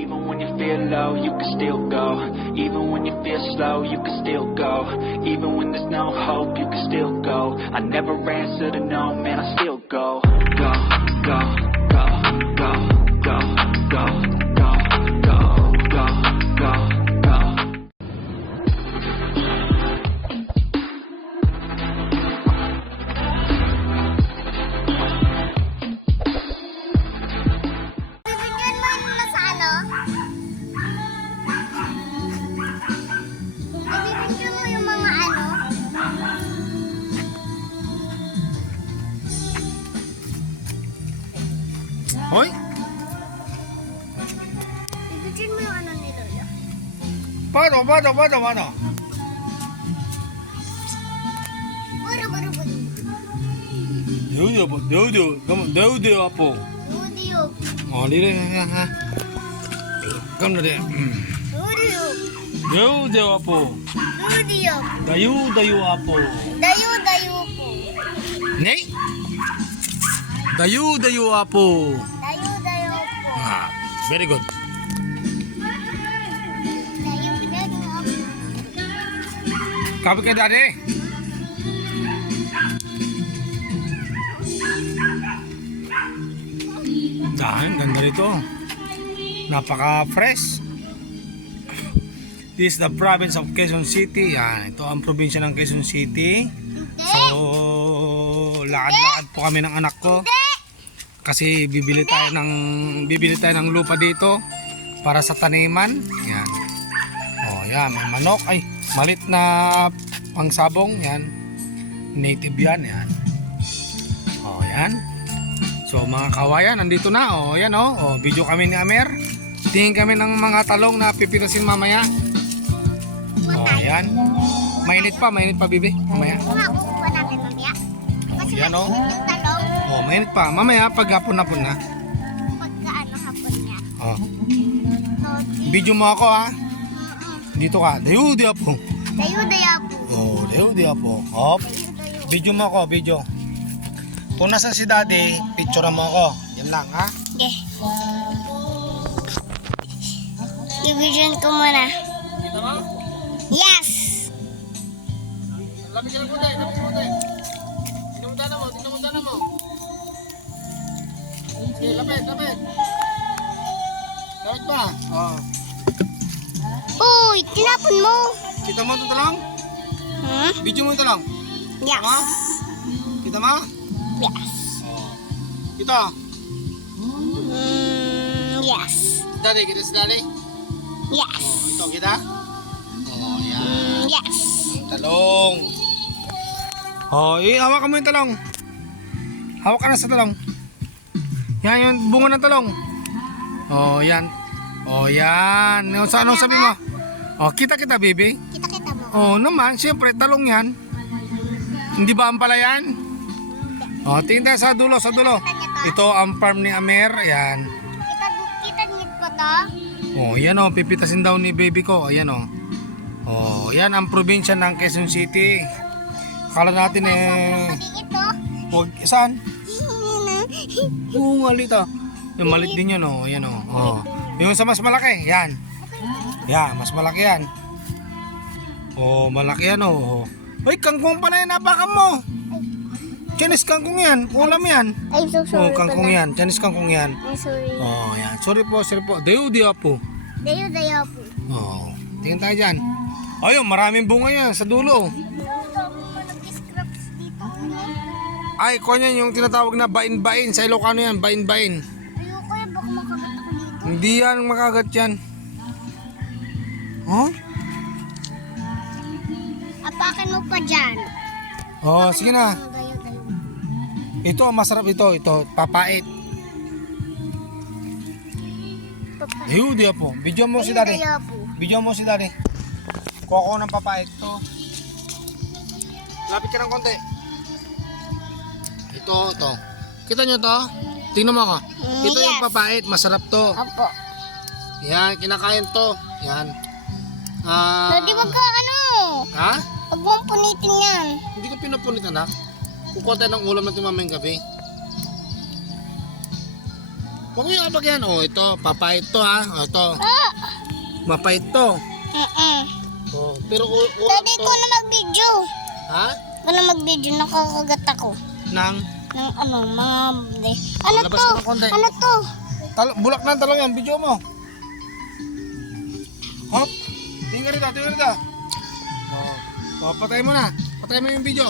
Even when you feel low, you can still go. Even when you feel slow, you can still go. Even when there's no hope, you can still go. I never answer to no, man, I still go. Go, go, go, go, go, go, go, go, go, go, go. Bibigyan mo na sa ano? Ibibigyan mo yung mga ano? Hoy, Bibigyan mo yung ano ni Lola? paano? Buru, buru, buru. Deudio apo. Udiyo. Oh, lili ha. Kam na de. Udiyo. Deudio apo. Udiyo. Dayu apo. Dayo, dayo po. Nei. Dayu apo. Dayo, dayo po. Ah, very good. Dayo, dayo po. Kapi ka dade. Dahil ganda rito. Napaka-fresh. This is the province of Quezon City. Yan, ito ang probinsya ng Quezon City. So, lakad-lakad po kami ng anak ko. Kasi bibili tayo ng lupa dito para sa taniman. Yan. Oh, yan, may manok. Ay, malit na pangsabong. Yan. Native yan. Yan. Oh, yan. So, mga kawayan, nandito na. Oh, yan oh. Oh, video kami ni Amer. Tingin kami ng mga talong na pipitasin mamaya. Oh, yan. Mainit pa, bibi. Mamaya. Kukuha natin mamaya. Kasi Yan, oh. mainit yung talong. Oh, mainit pa. Mamaya, pag hapon-hapon na. Pagka ano hapon niya. Oh. So, Video mo ako ha. Dito ka. Dayo po. dayo, dayo po. Oh, dayo po. Hop. Dayo, dayo. Video mo ako, video. Kung nasa si daddy, picture mo ako. Yan lang ha. Okay. Ibigyan ko muna. Kita mo? Yes! Lapit ka ng kunti, Tinamutana mo. Sige, lapit. Lapit pa. Oh. Uy, tinapon mo. Kita mo ito lang? Hmm? Video mo ito lang. Yes. Tama? Kita mo? Yes. Kita. Yes. Daddy, kita si daddy. Yes. Ito kita. Oh, yan. Yes. Talong. Oh, hawakan mo yung talong. Hawak ka na sa talong. Yan yung bunga ng talong. Oh, yan. Oh, yan. Anong sabi mo? Oh, kita, baby. Kita mo. Oh, naman, siyempre, talong yan. Hindi ba ang pala yan? Oh, tingin tayo sa dulo. Ito ang farm ni Amer. Ayan. Kita niyo po to? Oh, yan oh, pipitasin daw ni baby ko. Ayan oh. Oh, yan ang probinsya ng Quezon City. Akala natin Maliit to. wag, saan? Oo, malit ah. Yung malit din yun oh, yan oh. Oh. Yung sa mas malaki, yan. Yan, mas malaki yan. Oh, malaki yan oh. Ay, kangkong pa na yan, napakan mo. Chinese kangkong yan, ulam yan. I'm so sorry. Oh, kangkong yan, Chinese kangkong yan. I'm sorry. Oh, yan. Sorry po. Dayo po. Dayo, dayo po. Oh, tingin tayo dyan. Ayun, maraming bunga yan sa dulo. Nag-scraps dito. Ay, kanya yung tinatawag na bain-bain. Sa Ilocano yan, bain-bain. Ayoko yan, baka makagat ako dito. Hindi yan makagat yan. Oh? Apakan mo pa dyan. Oh, sige na. Dayo, dayo. Ito, masarap ito. Ito, papait. Dayo po. Video mo si daddy. Dayo po. Video mo si daddy. Kuha ko ng papait to. Lapit ka ng konti. Ito. Kita nyo to? Tingnan mo ako. Ito yung Yes. papait. Masarap to. Opo. Yan, kinakain to. Yan. Hindi wag ka ano. Ha? Huwag mong punitin yan. Hindi ko pinapunit anak. Kukuha tayo ng ulam natin mamayang gabi. Huwag mo yung kapag yan. Oh, ito. Papait to ha. Oh, ito. Ah! Mapait to. Oh, pero ulam Daddy to. ko na mag-video. Ha? Ko na mag-video, nakakagat ako. Nang Ng ano, mga... Ano Labas to? ka ng konti. Ano to? bulak na talaga yung video mo. Hop. Tingnan rito. Oh, patay mo na. Patay mo yung video.